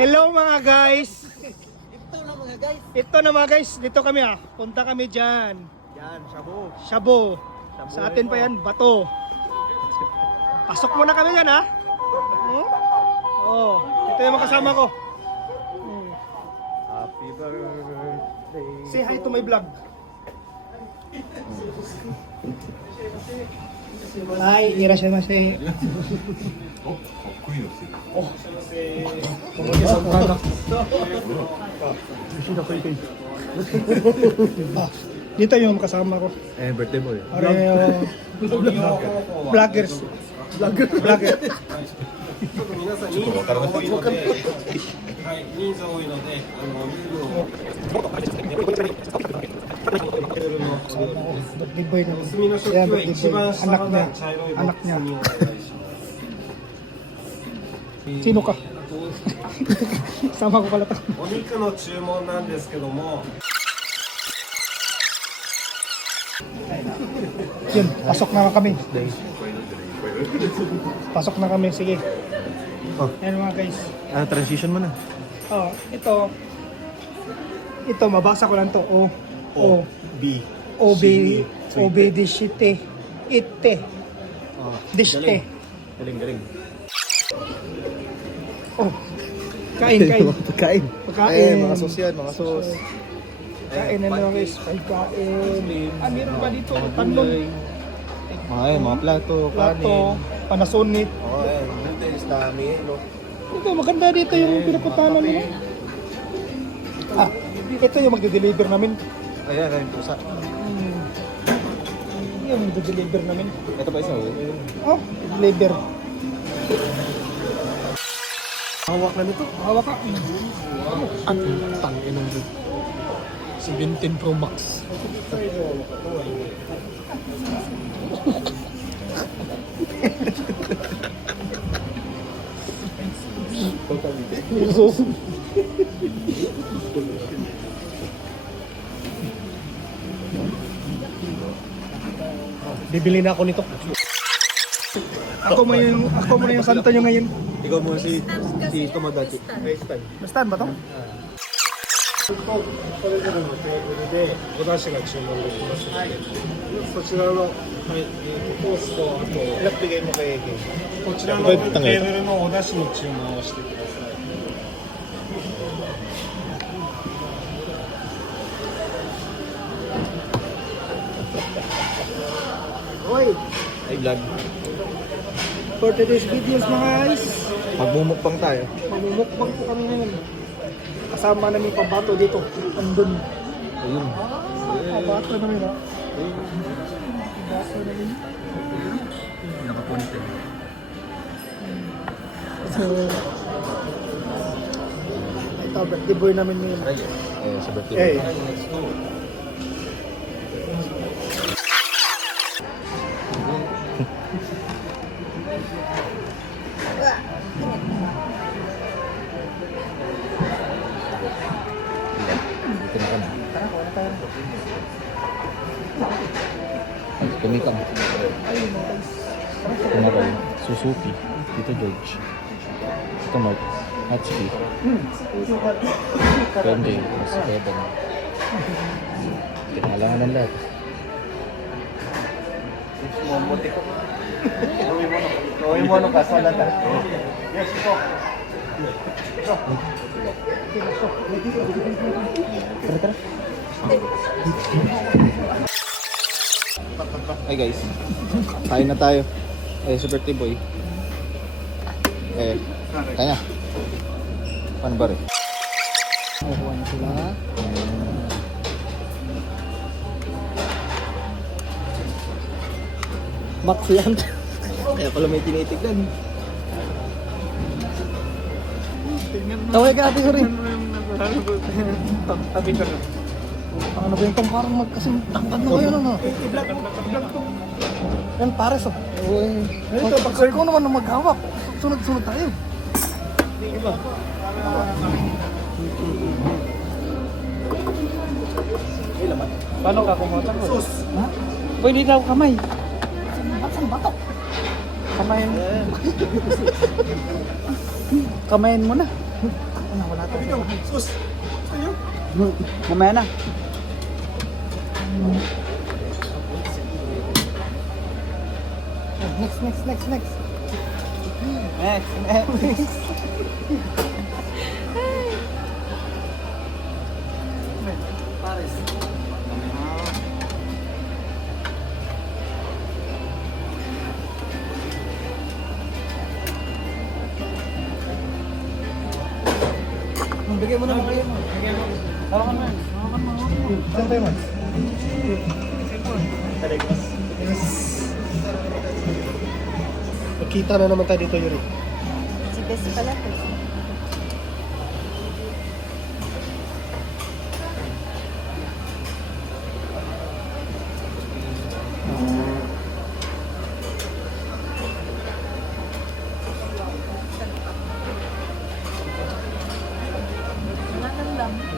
Hello mga guys. Ito na mga guys. Ito na mga guys, dito kami Punta kami dyan. Yan, Shabu. Shabu. Sa atin pa yan, bato. Pasok muna kami dyan Oh, ito yung mga kasama ko. Happy birthday. Say hi to my vlog. Hi, irashimasu. Dito yung kasama ko. Birthday boy. Vloggers. Vlogger. 皆さん人数が多いので、はい、人数多いので、Birthday boy na. 炭の食器は一番下の段、茶色いボッ Anak クス niya. にお願いします。 Sino ka? Sama ko pala to. お肉の注文なんですけども、 Yun, pasok na kami. Pasok na kami, sige. Oh. Ayan mga guys. Transition mo na. Oh, ito mabasa ko lang to. B. Obedishite. Ite. Dishite. Galing. Oh. Kain. Pagkain. Pagkain. Mga sos yan, mga sos. Kain na lang guys. Pagkain. Meron ba dito? Tanlon. Mga plato, Plato. Panasonic. Dito yung stami. Ito, maganda dito yung pinapuntahan namin. Ito yung magde-deliver namin. Ayan, yung pusa. Yung magde-deliver namin. Ito pa isa. Oh, deliver. Hawak na nito. Hawak ka. Ang tangin ng 17 Pro Max. Bibili na ako nito. Ako mo yung santo nyo ngayon. Ikaw mo si Tomodachi. Nastaan ba to? それぞれのテーブルでお出汁が注文できますので、そちらの、コースとあと Bigay mo kay Kay. こちらのテーブルのお出汁の注文をしてください。 Hoy, Ay, vlog. for today's videos mga guys, Magmumukbang tayo. mamumukbang po kami ngayon. Kasama namin pambato dito. Andun. Ayun. Pambato namin Pambato namin. Nakapunta. So, ito, birthday boy namin ngayon. Sa birthday. Hey. Dito na kami. Kumikam. Ito na rin. Suzuki. Dito George. Ito Mark. Hatsuki. Hyundai. Mas Kevin. Kinalangan ng lahat. Gawin mo ka sa lahat. Yes, ito. Tara. Hi guys. Kain na tayo. Sa birthday boy. Kaya. Paano ba rin? Nakuha na sila. Max yan. Kaya pala may tinitignan. Tawag ka ate ko rin. Ano ba yung kung parang magkasintangkad na kayo ano? Yan pares Ito, pag ko naman na maghawak. Sunod-sunod tayo. Paano ka kumunta ko? Ha? Pwede daw kamay. Saan bato? Kamayin. Kamayin mo na. Wala to. Sabi daw, sus! Sa'yo? Mamaya na. Next. Next. Paris. Bigay mo naman kayo. Hawakan mo. Saan tayo, man? Magkita na naman tayo dito, Yuri. Si Bes pala to.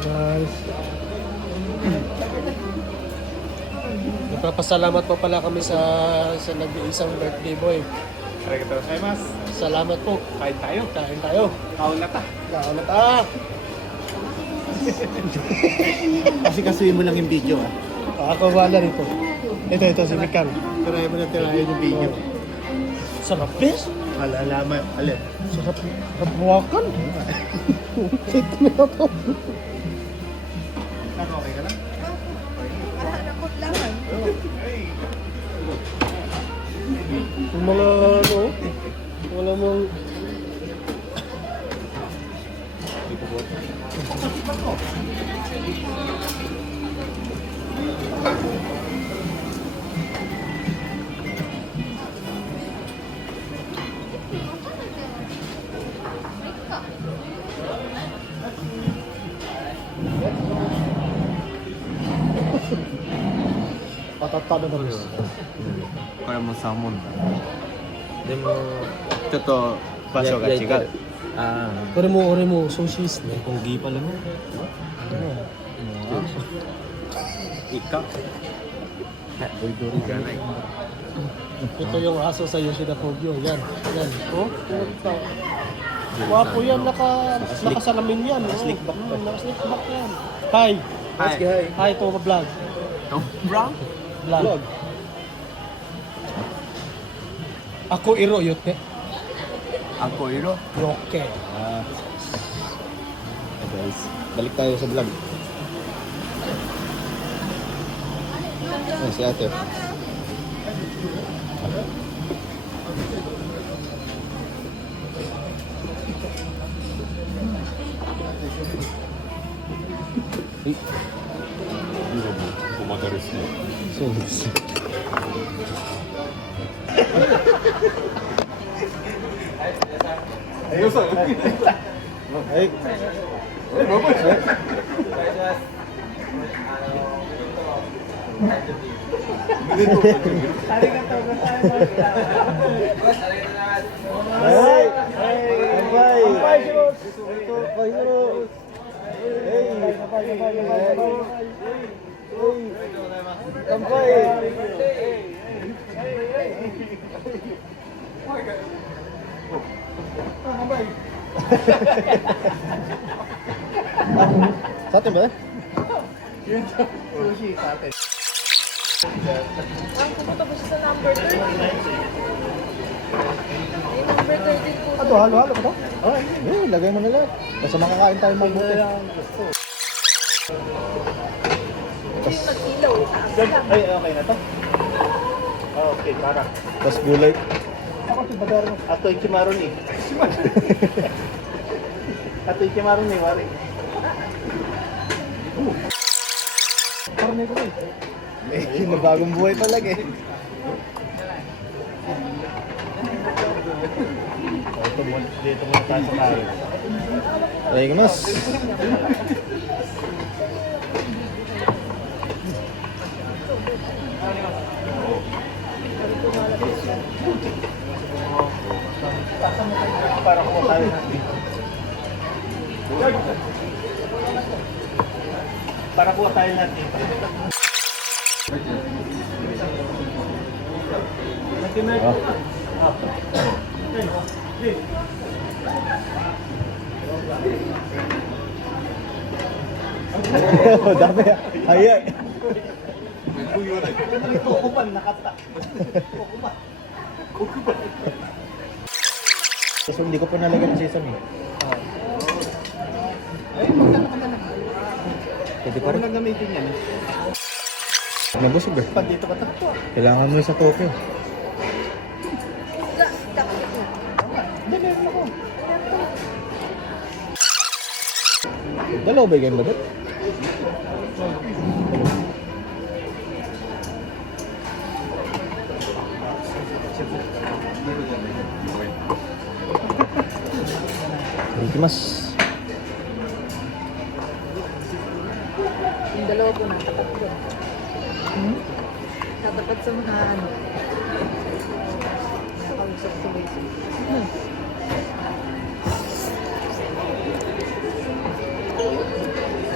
Guys. Nagpapasalamat po pala kami sa nag-iisang birthday boy. Salamat po. Kain tayo. Kaon na ta. Kasi kasuyin mo lang yung video Ako wala rito. Ito si Mikan. Tirahin mo na tirahin yung video. Sarap, bes. Malalaman. Alin? Sarap buwakan. Ito na ako. Okay ka lang? Nakakot lang. Yung mga wala mong... Patatado na rin. これもサーモンだ。でもちょっと場所が違う。ああ。 Pero俺もsushiですね。 Pogi pala mo. Ika. Doy-doy ka na. Ito yung aso sa Yoshida Kogyo. Yan. Oh, wapo yan. Nakasalamin yan. Slick back. Slick back yan. Hi. Hi, ito ka vlog. Brown? Vlog. Ako iro yote. Ako iro. Roke. Guys, balik tayo sa vlog. Si ate.そうです。はい。Sa atin ba? Ang pumunta ba siya sa number 30? Ay, number 30 po. Halo ba to? Okay, lagay mo na lang. Basta makakain tayo mabuti. Hindi mag-ilaw. Taas lang. Ay, okay na to? Okay, para. Tapos gulay. Ako si Badaro. Ato ikimaron eh. Ato ikimaron eh, Mari. Parang ko eh. May bagong buhay palagi. Dito muna tayo sa tayo. Ay, mas. Para kung tayo natin. Para kuha tayo natin. Dami. Ay. So, hindi ko pa nalagyan ng sesame. Pwede pa rin. Kung gamitin yan, Nabusog eh. dito ka takto. Kailangan mo sa Tokyo. Dalawa ba yung ba? Ikimasu. Yung dalawa po nakatatlo. Tatapat sa mga ano. Nakausap tuloy siya.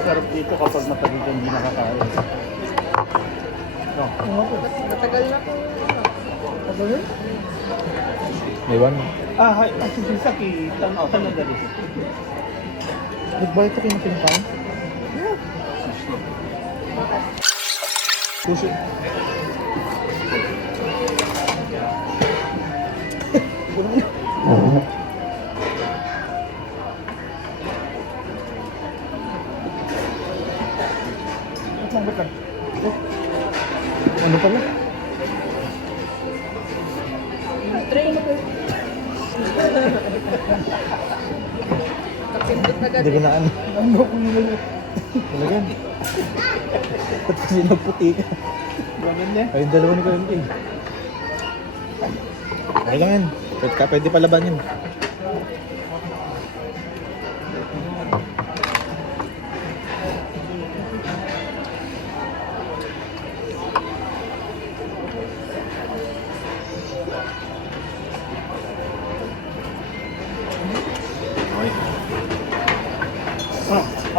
Sarap dito kapag matagal kang hindi nakakain. Matagal na po. Matagal? May one. Ah, hay. Saki, tanong dali. Nagbayad ka kayo ng pinakain? Sushi. Ano pala? Drink. Kapindot na Hindi ko gano'n. na ano. Ano ko nilagyan? Nilagyan. Ba't kasi nagputi ka? Ganun niya. Ay, yung dalawa ni Kuya King. Okay lang yan. Pwede palaban yun.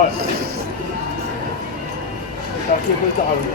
はい。先ほどあるね。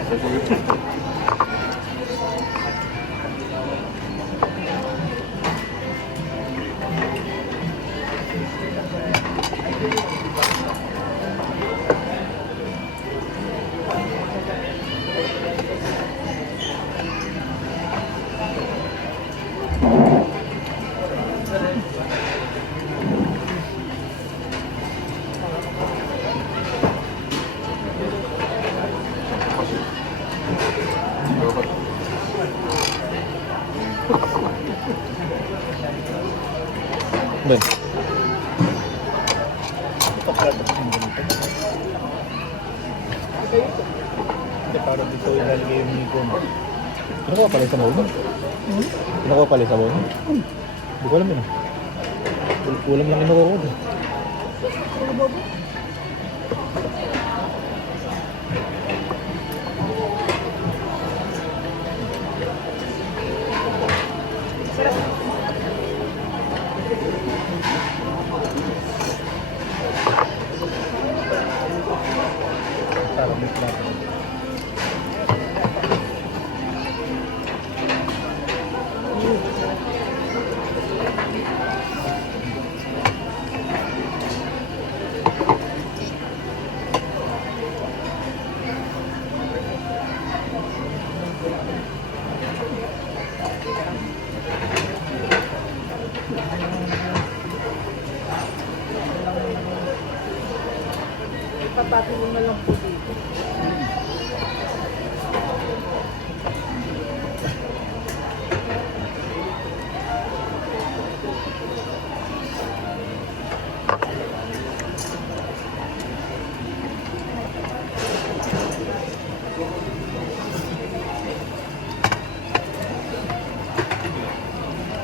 Ben. Hindi, parang dito ilalagay yung miko mo. Kinukuha pala sa bowl mo? Kinukuha pala sa bowl mo? Hindi ko alam yun. Ulam lang kinukuha ko. Parang may plato. Papatulong na lang po dito.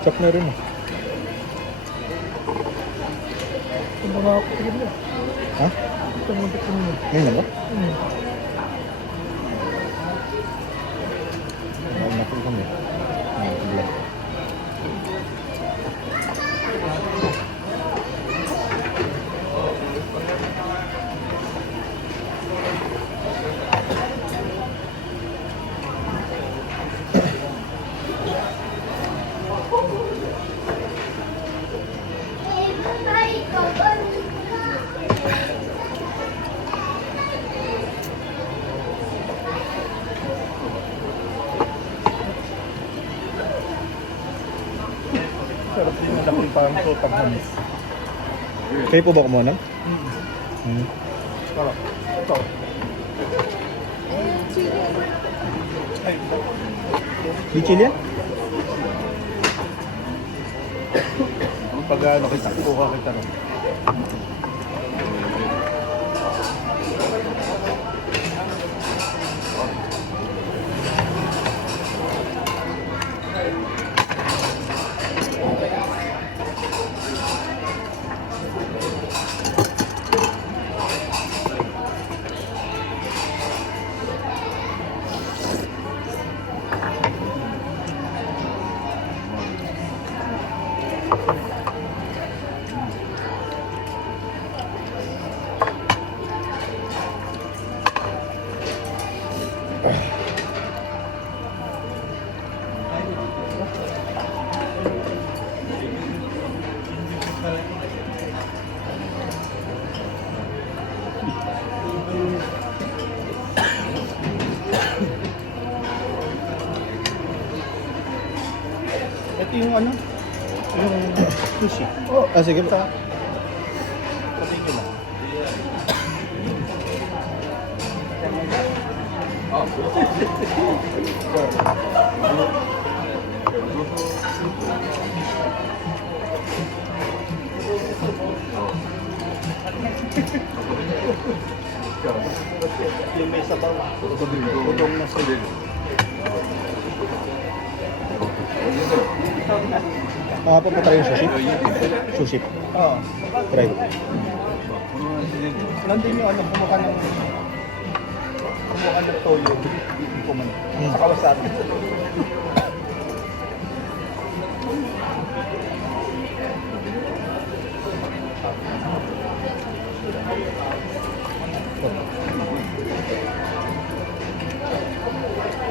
Chop na rin. Ha? Ngayon na ba? Nakul kami. Black. と食べるんです。 Kayo po ba kumuha nun? Hmm. からそうはい Di chili yan? pag nakita ko kita rin. Ito yung ano? Yung sushi. Oh, sige po. Kasi ito lang. Yung may sabaw. Udong na sila. Papatry yung sushi? Sushi. Oo. Try. Nandun yung ano, kumuha ng toyo. Kumano. Sa kawasabi.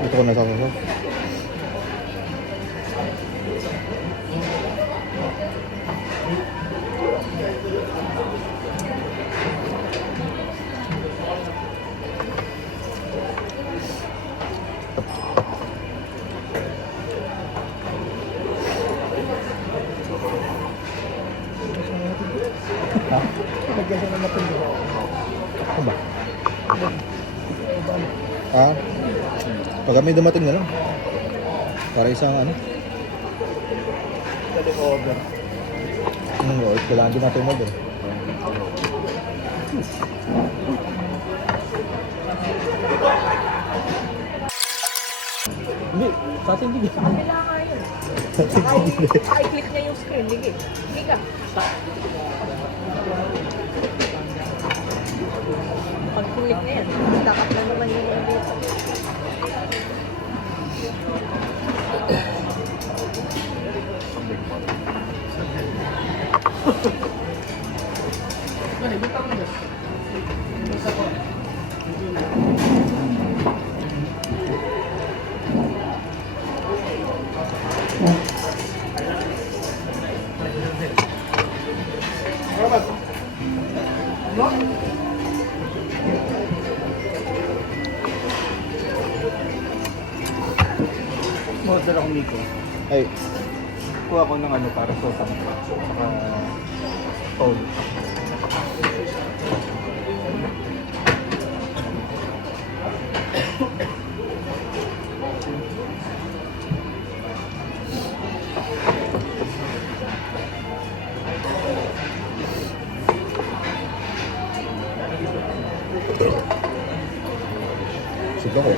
Dito ko nasasasaw. Ha? Lagyan siya ng matindi. Ano ba? Ah? Pag kami dumating na lang. Para isang ano? Dali ko order. Kailangan din natin mag-order. Hindi, sa atin hindi. Kabila ka yun. I-click niya yung screen. Sige. Sige ka. Pag-click na yan, dapat na naman yung dito. Order ako Nico. Ay, Kuha ko ng ano para sa saka toyo. sigla ko.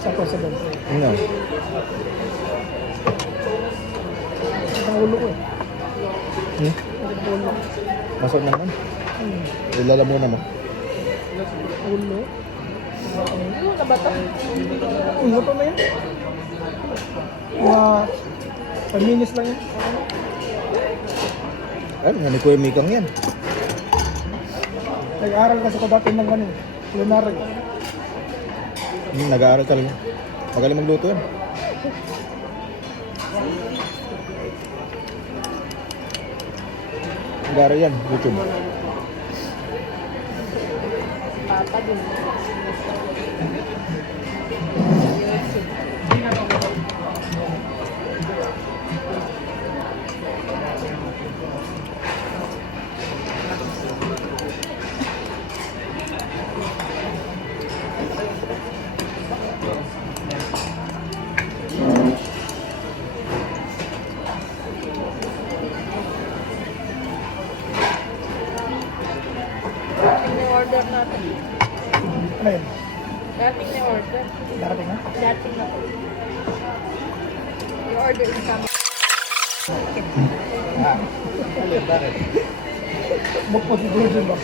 Sako sa doon. Ano? Ang ulo ko eh. Hmm? Ang ulo. Masarap naman. Ilala mo naman. Ulo? Ano na ba ito? Ulo pa na yan? Mga 5 minutes lang yan. Ay, nga ni Kuya Mikang yan. Nag-aaral kasi ko dati ng ano, culinary. Nag-aaral talaga. Magaling magluto yan. Nag-aaral yan, YouTube. Pagod. Dating na order natin. Ano yun? Dating na order. Darating na? Dating na po. Yung order is coming. Bakit? Magpapigulo dyan ba?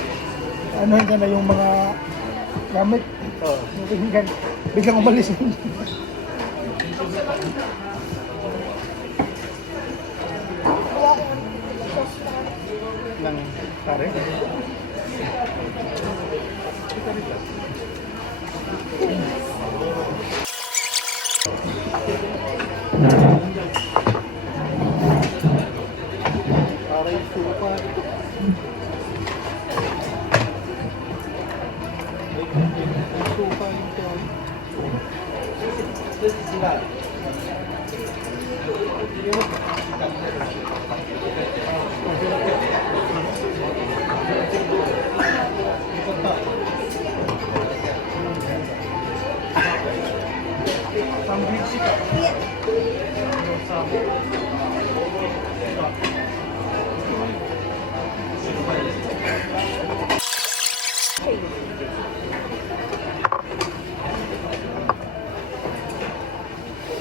Ano hanggang na yung mga gamit? Oo. Biglang umalis. Kuha ko ng sauce na ano. Ng pare? Para yung suka. Suka yung tuwan.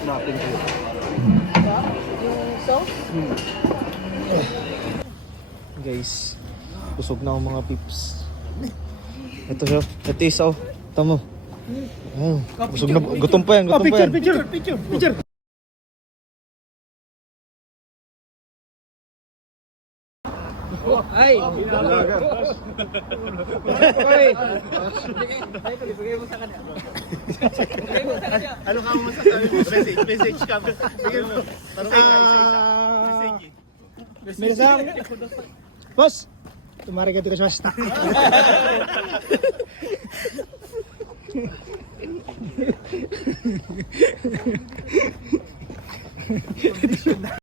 Natin ko. Yung sauce? Guys, busog na ako mga pips. Ito siya. Ito isa oh. Tama. Ayun. Busog na. Gutom pa yan. Gutom pa yan. Picture! Ay! Ay! Ano ka mo masasabi mo? Message ka mo. Bigyan mo. Minsan, boss, tumari ka dito sa